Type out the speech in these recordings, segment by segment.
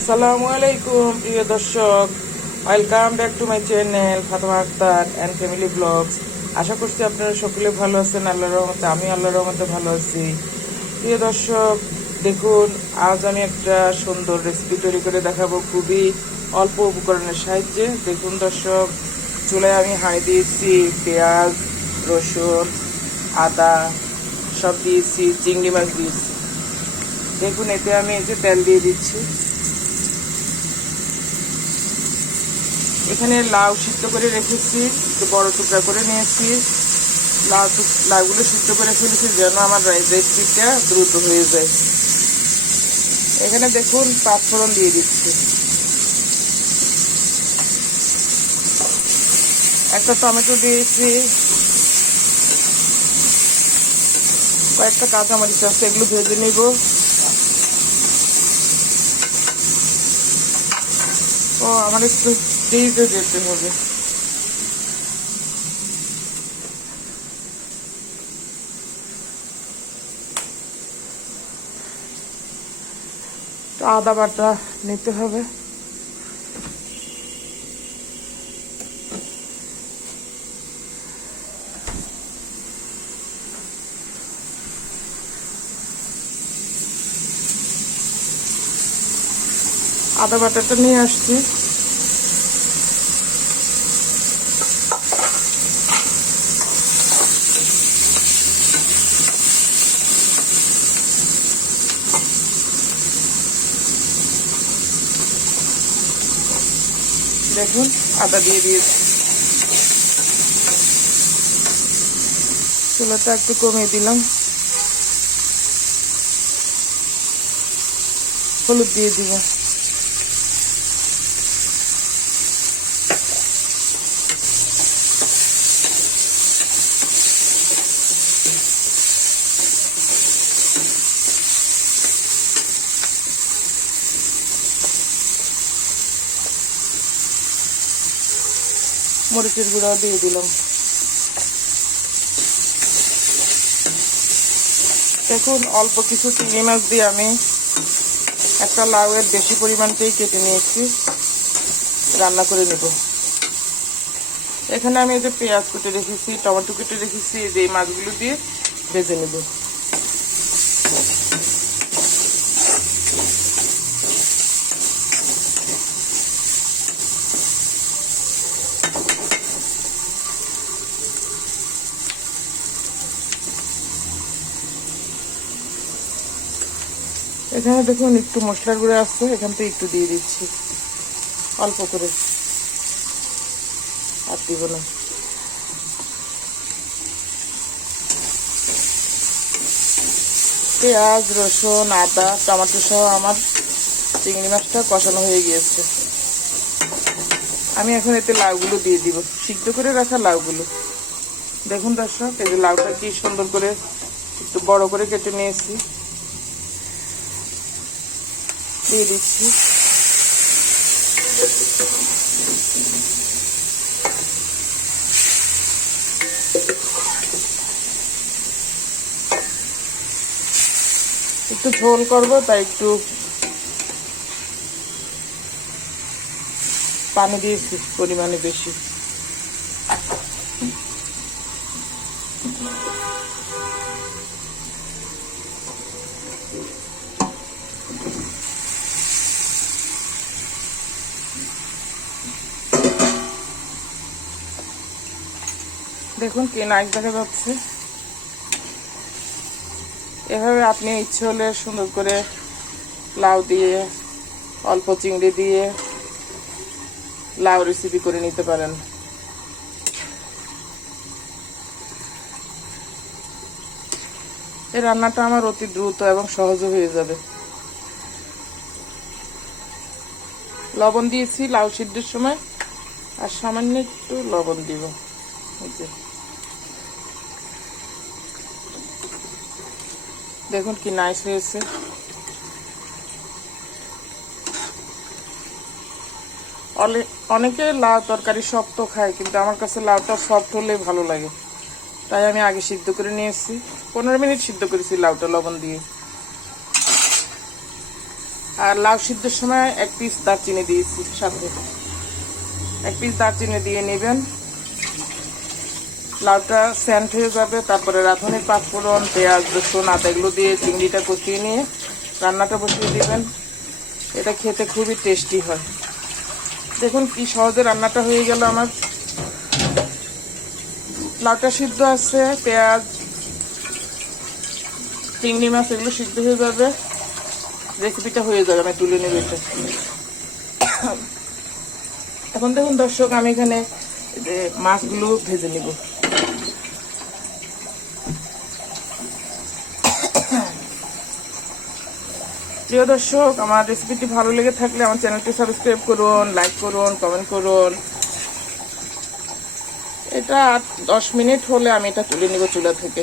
আসসালামু আলাইকুম, প্রিয় দর্শক। Welcome back to my channel Fatema Akter and family vlogs আশা করছি আপনারা সকলে ভালো আছেন, আল্লাহর রহমতে আমি আল্লাহর রহমতে ভালো আছি। প্রিয় দর্শক, দেখুন, আজ আমি একটা সুন্দর রেসিপি তৈরি করে দেখাবো খুবই অল্প উপকরণের সাহায্যে। দেখুন দর্শক, চুলায় আমি হাঁড়ি দিয়েছি পেঁয়াজ, রসুন, আদা, সব দিয়েছি, চিংড়ি মাছ দিয়েছি। দেখুন, এতে আমি এই যে তেল দিয়ে দিচ্ছি। এখানে লাউ সিদ্ধ করে রেখেছি বড় টুকরা করে নিয়েছি। লাউ লাউগুলো সিদ্ধ করে ফেলেছি যেন আমার রেসিপিটা দ্রুত হয়ে যায়। এখানে দেখুন পাঁচফোড়ন দিয়ে দিচ্ছি। একটা টমেটো দিয়েছি। কয়েকটা কাঁচামরিচ আছে, এগুলো ভেজে নিব। ও, আমার একটু ফ্রিজে যেতে হবে তো আদা বাটা নিতে হবে। আদা বাটাটা নিয়ে আসছি। দেখুন আদা দিয়ে দিয়েছি। চুলাটা একটু কমিয়ে দিলাম। হলুদ দিয়ে দিব। মরিচের গুঁড়া দিয়ে দিলাম। দেখুন, অল্প কিছু চিংড়ি মাছ দিয়ে আমি একটা লাউয়ের বেশি পরিমাণটাই কেটে নিয়েছি। রান্না করে নেব। এখানে আমি এই যে পেঁয়াজ কেটে রেখেছি, টমেটো কেটে রেখেছি, এই যে মাছগুলো দিয়ে ভেজে নেব। এখানে দেখুন, একটু মশলার গুঁড়ো আসছে এখান থেকে একটু দিয়ে দিচ্ছি। অল্প করে। আর দিব না। পেঁয়াজ, রসুন, আদা, টমেটো সহ আমার চিংড়ি মাছটা কষানো হয়ে গিয়েছে। আমি এখন এতে লাউগুলো দিয়ে দিব। সিদ্ধ করে রাখা লাউগুলো। দেখুন দর্শক, এই যে লাউটা কি সুন্দর করে একটু বড় করে কেটে নিয়েছি। দিয়ে একটু ঝোল করব তাই একটু পানি দিয়েছি পরিমাণে বেশি। দেখুন কি নাইস দেখা যাচ্ছে। এভাবে আপনি ইচ্ছে হলে সুন্দর করে লাউ দিয়ে, অল্প চিংড়ি দিয়ে লাউ রেসিপি করে নিতে পারেন। এই রান্নাটা আমার অতি দ্রুত এবং সহজ হয়ে যাবে। লবণ দিয়েছি লাউ সিদ্ধের সময়, আর সামান্য একটু লবণ দিব। এই যে। দেখুন কি নাইস হয়েছে। অনেকে লাউ তরকারি শক্ত খায়, কিন্তু আমার কাছে লাউটা সফট হলে ভালো লাগে। তাই আমি আগে সিদ্ধ করে নিয়েছি। পনেরো মিনিট সিদ্ধ করেছি লাউটা লবণ দিয়ে। আর লাউ সিদ্ধের সময় এক পিস দারচিনি দিয়েছি সাথে। এক পিস দারচিনি দিয়ে নেবেন। লাউটা স্যান্ড হয়ে যাবে, তারপরে রাঁধুনির পাঁচফোড়ন পেঁয়াজ, রসুন, আদা, এগুলো দিয়ে চিংড়িটা কষিয়ে নিয়ে রান্নাটা বসিয়ে দিবেন। এটা খেতে খুবই টেস্টি হয়। দেখুন কি সহজে রান্নাটা হয়ে গেল আমার। লাউটা সিদ্ধ আছে, পেঁয়াজ, চিংড়ি মাছ, এগুলো সিদ্ধ হয়ে যাবে। রেসিপিটা হয়ে যাবে, আমি তুলে নেব এটা। এখন দেখুন দর্শক, আমি এখানে মাছগুলো ভেজে নিব। প্রিয় দর্শক, আমার রেসিপিটি ভালো লেগে থাকলে আমার চ্যানেলটি সাবস্ক্রাইব করুন লাইক করুন কমেন্ট করুন। এটা দশ মিনিট হলে আমি এটা তুলে নিব চুলা থেকে।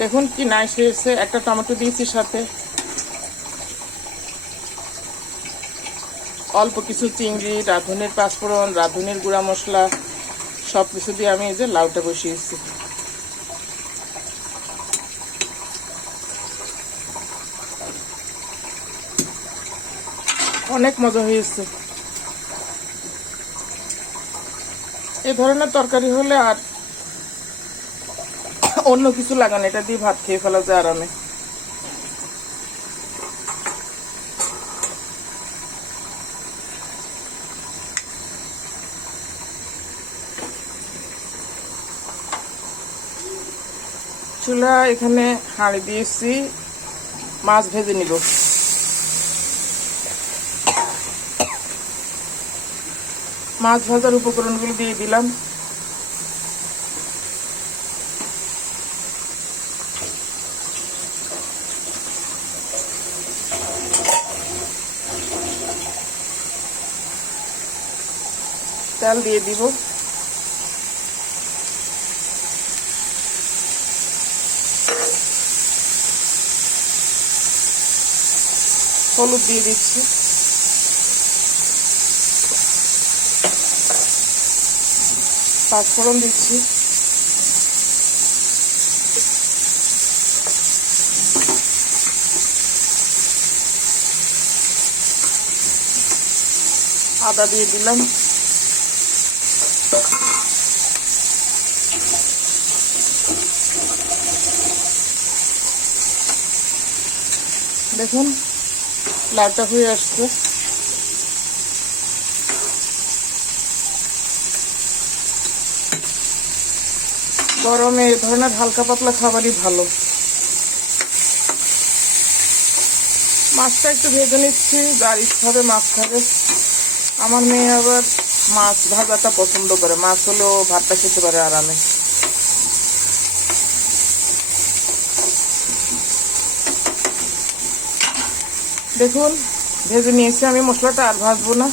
দেখুন কি নাইস হয়েছে। একটা টমেটো দিয়েছি সাথে। অল্প কিছু চিংড়ি, রাঁধুনির পাঁচফোড়ন, রাঁধুনির গুঁড়া মশলা সব কিছু দিয়ে আমি এই যে লাউটা বসিয়েছি। অনেক মজা হয়েছে। এই ধরনের তরকারি হলে আর অন্য কিছু লাগানো এটা দিয়ে ভাত খেয়ে ফেলা যায় আরামে। চুলা এখানে হাঁড়ি দিয়েছি, মাছ ভেজে নিব। মাছ ভাজার উপকরণগুলো দিয়ে দিলাম। তেল দিয়ে দিব। হলুদ দিয়ে দিচ্ছি। পাঁচফোড়ন দিচ্ছি। আদা দিয়ে দিলাম। দেখুন লালটা হয়ে আসছে। গরমে এই ধরনের হালকা পাতলা খাবারই ভালো। মাছটা একটু ভেজে নিচ্ছি ইচ্ছা হবে মাছ খাবে। আমার মেয়ে আবার মাছ ভাজাটা পছন্দ করে। মাছ হলেও ভাতটা খেতে পারে আরামে। দেখুন, ভেজে নিয়েছি আমি মশলাটা, আর ভাজবো না।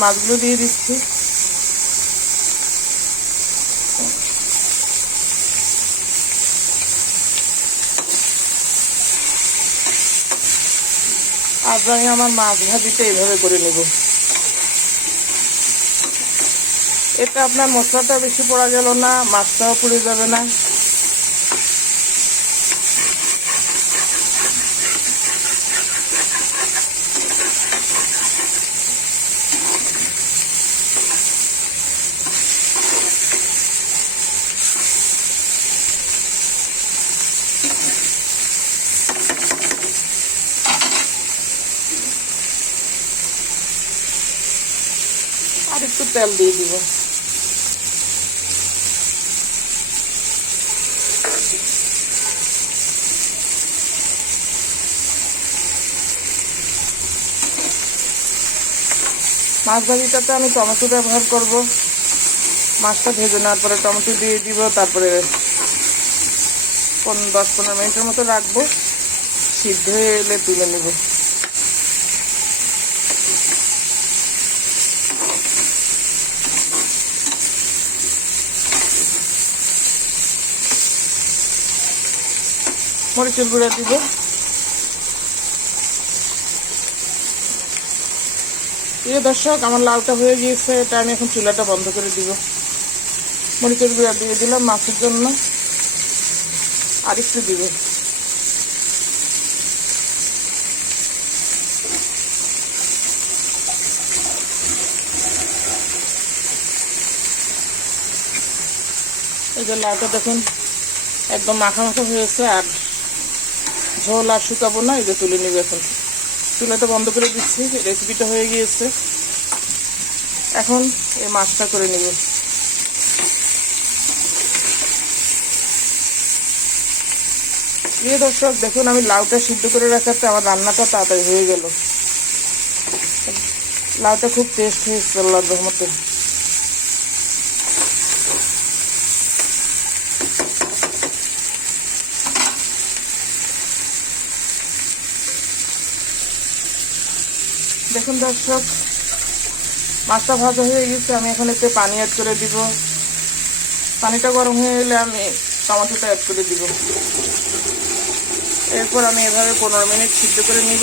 মাছগুলো দিয়ে দিচ্ছি। আমি আমার মাছ ভাজিটা এইভাবে করে নেব। এটা আপনার মশলাটা বেশি পড়া গেল না, মাছটাও পুড়ে যাবে না আর একটু তেল দিয়ে দিব। মাছ ভাজিটাতে আমি টমেটো ব্যবহার করব। মাছটা ভেজে নেওয়ার পরে টমেটো দিয়ে দিব, তারপরে দশ পনেরো মিনিটের মতো রাখব। সিদ্ধ এলে তুলে নেব। মরিচের গুঁড়া দিব। প্রিয় দর্শক, আমার লাউটা হয়ে গিয়েছে, এটা আমি এখন চুলাটা বন্ধ করে দিব। মরিচের গুঁড়া দিয়ে দিলাম মাছের জন্য। আর একটু দিব। এই যে লাউটা দেখুন, একদম মাখা মাখা হয়েছে আর ঝোল আর শুকাবো না, এই যে তুলে নিবে এখন। চুলাটা বন্ধ করে দিচ্ছি রেসিপিটা হয়ে গিয়েছে। এখন এই মাছটা করে নিব। প্রিয় দর্শক, দেখুন আমি লাউটা সিদ্ধ করে রাখাতে আমার রান্নাটা তাড়াতাড়ি হয়ে গেল। লাউটা খুব টেস্ট হয়েছে, আল্লাহর রহমতে। দেখুন দর্শক, মাছটা ভাজা হয়ে গেছে, আমি এখন একটু পানি অ্যাড করে দিব। পানিটা গরম হয়ে গেলে আমি টমেটোটা অ্যাড করে দিব। এরপর আমি এভাবে পনেরো মিনিট সিদ্ধ করে নিব।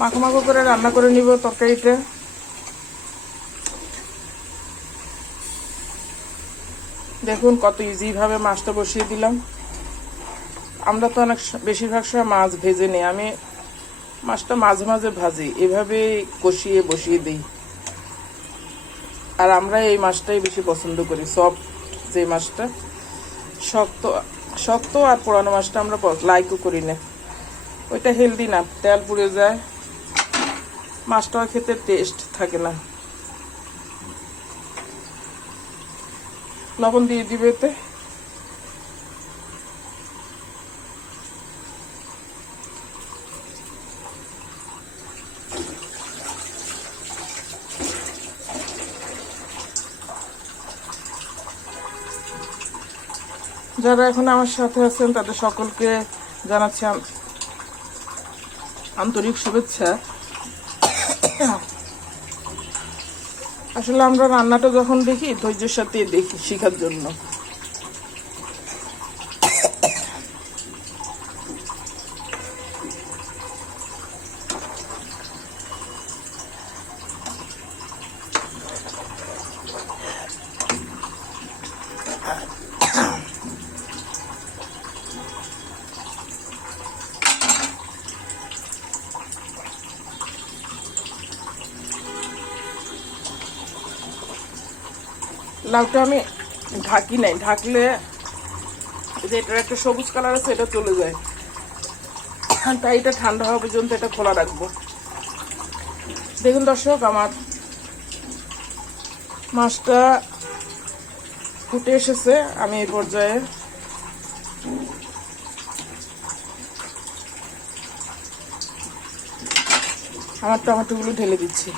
মাখো মাখো করে রান্না করে নিব তরকারিটা দেখুন কত ইজিভাবে মাছটা বসিয়ে দিলাম। আমরা তো অনেক বেশিরভাগ সময় মাছ ভেজে নিই। আমি মাছটা মাঝে মাঝে ভাজি, এভাবে কষিয়ে বসিয়ে দিই। আর আমরা এই মাছটাই বেশি পছন্দ করি সফট যে মাছটা। শক্ত শক্ত আর পোড়ানো মাছটা আমরা লাইকও করি না। ওইটা হেলদি না, তেল পুড়ে যায়। মাছটাও খেতে টেস্ট থাকে না। লবণ দিয়ে দিবে এতে। যারা এখন আমার সাথে আছেন তাদের সকলকে জানাচ্ছি আন্তরিক শুভেচ্ছা। আসলে আমরা রান্নাটা যখন দেখি ধৈর্যের সাথে দেখি শেখার জন্য। লাউটা আমি ঢাকি নাই, ঢাকলে যে এটার একটা সবুজ কালার আছে, এটা চলে যায়। তাই এটা ঠান্ডা হওয়া পর্যন্ত এটা খোলা রাখব। দেখুন দর্শক, আমার মাছটা ফুটে এসেছে আমি এই পর্যায়ে। আমার টমেটোগুলো ঢেলে দিচ্ছি।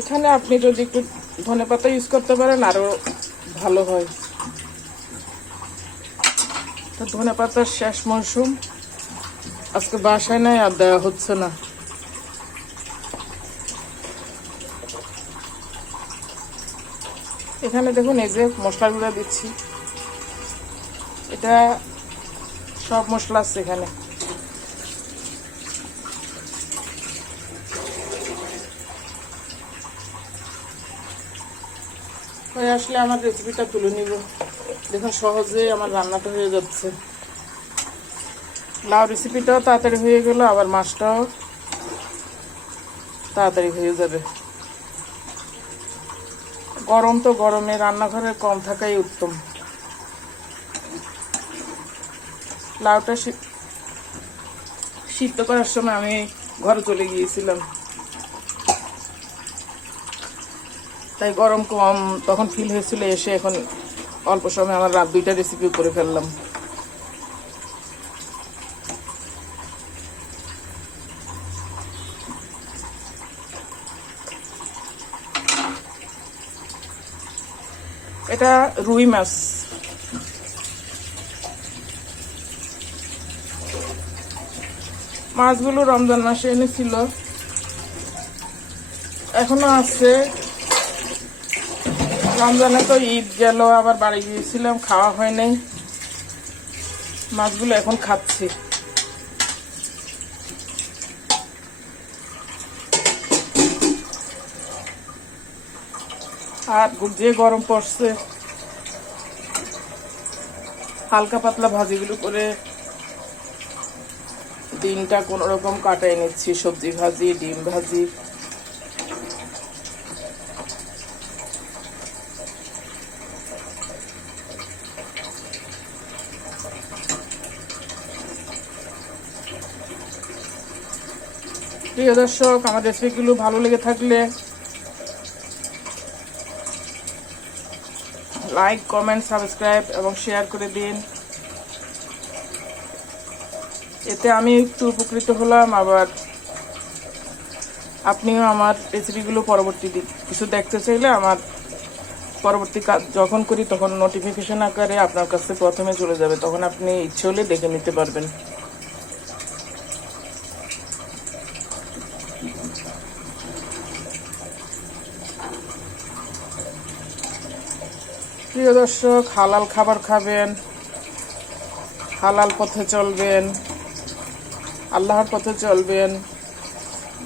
এখানে আপনি যদি একটু ধনে পাতা ইউজ করতে পারেন, আরও ভালো হয়। তো ধনে পাতার শেষ মরশুম। আজকে বাসায় নাই, আর দেওয়া হচ্ছে না। এখানে দেখুন, এই যে মশলাগুলো দিচ্ছি। এটা সব মশলা আছে এখানে। হয়ে আসলে আমার রেসিপিটা তুলে নিব। দেখুন সহজে আমার রান্নাটা হয়ে যাচ্ছে। লাউ রেসিপিটাও তাড়াতাড়ি হয়ে গেল, আবার মাছটাও তাড়াতাড়ি হয়ে যাবে। গরম তো গরমে, রান্নাঘরে কম থাকাই উত্তম। লাউটা সিদ্ধ করার সময় আমি ঘরে চলে গিয়েছিলাম। তাই গরম কম, তখন ফিল হয়েছিল এসে এখন অল্প সময় আমার রাত দুইটা রেসিপি করে ফেললাম। এটা রুই মাছ। মাছগুলো রমজান মাসে এনেছিল। এখনও আছে। রমজানে তো ঈদ গেল, আবার বাড়ি গিয়েছিলাম, খাওয়া হয় নাই। মাছগুলো এখন খাচ্ছি। আর যে গরম পড়ছে, হালকা পাতলা ভাজিগুলো করে দিনটা কোনো রকম কাটাই নিচ্ছি। সবজি ভাজি, ডিম ভাজি। প্রিয় দর্শক আমার রেসিপিগুলো ভালো লেগে থাকলে লাইক কমেন্ট সাবস্ক্রাইব এবং শেয়ার করে দিন। এতে আমি একটু উপকৃত হলাম, আবার আপনিও আমার রেসিপিগুলো পরবর্তী কিছু দেখতে চাইলে আমার পরবর্তী কাজ যখন করি, তখন নোটিফিকেশন আকারে আপনার কাছে প্রথমে চলে যাবে। তখন আপনি ইচ্ছে হলে দেখে নিতে পারবেন। প্রিয় দর্শক, হালাল খাবার খাবেন, হালাল পথে চলবেন, আল্লাহর পথে চলবেন,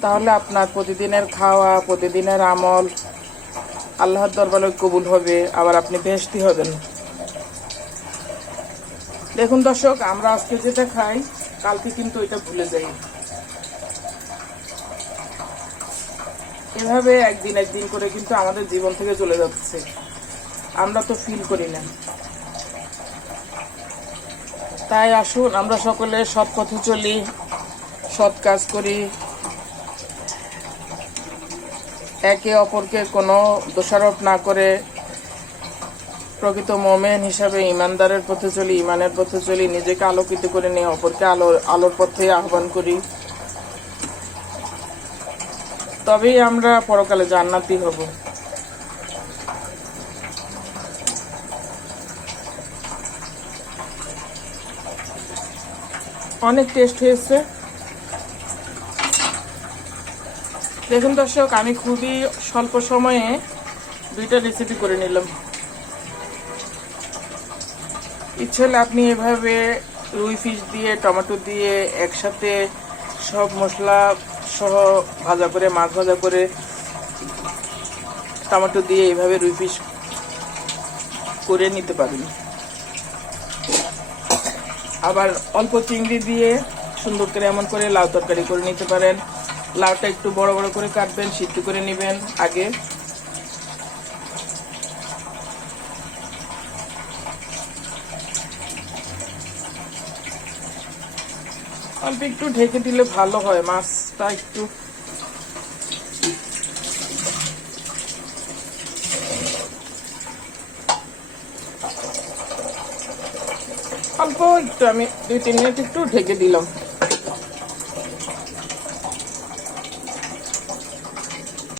তাহলে আপনার প্রতিদিনের খাওয়া, প্রতিদিনের আমল আল্লাহর দরবারে কবুল হবে, আবার আপনি বেহস্তি হবেন। দেখুন দর্শক, আমরা আজকে যেটা খাই, কালকে কিন্তু এটা ভুলে যাই। এভাবে একদিন একদিন করে কিন্তু আমাদের জীবন থেকে চলে যাচ্ছে। আমরা তো ফিল করি না। তাই আসুন, আমরা সকলে সৎ পথে চলি, সৎ কাজ করি। একে অপরকে কোনো দোষারোপ না করে প্রকৃত মোমেন হিসাবে ইমানদারের পথে চলি, ইমানের পথে চলি, নিজেকে আলোকিত করে নিয়ে অপরকে আলো, আলোর পথে আহ্বান করি। তবেই আমরা পরকালে জান্নাতি হব। অনেক টেস্ট হয়েছে। দেখুন দর্শক, আমি খুবই স্বল্প সময়ে দুইটা রেসিপি করে নিলাম। ইচ্ছে হলে আপনি এভাবে রুই ফিশ দিয়ে, টমেটো দিয়ে একসাথে সব মশলা সহ ভাজা করে, মাছ ভাজা করে টমেটো দিয়ে এভাবে রুই ফিশ করে নিতে পারেন। আবার অল্প চিংড়ি দিয়ে সুন্দর করে এমন করে লাউ তরকারি করে নিতে পারেন। লাউটা একটু বড় বড় করে কাটবেন, সিদ্ধ করে নেবেন আগে। অল্প একটু ঢেকে দিলে ভালো হয়, মাছটা একটু অল্প একটু আমি দুই তিন মিনিট একটু ঢেকে দিলাম।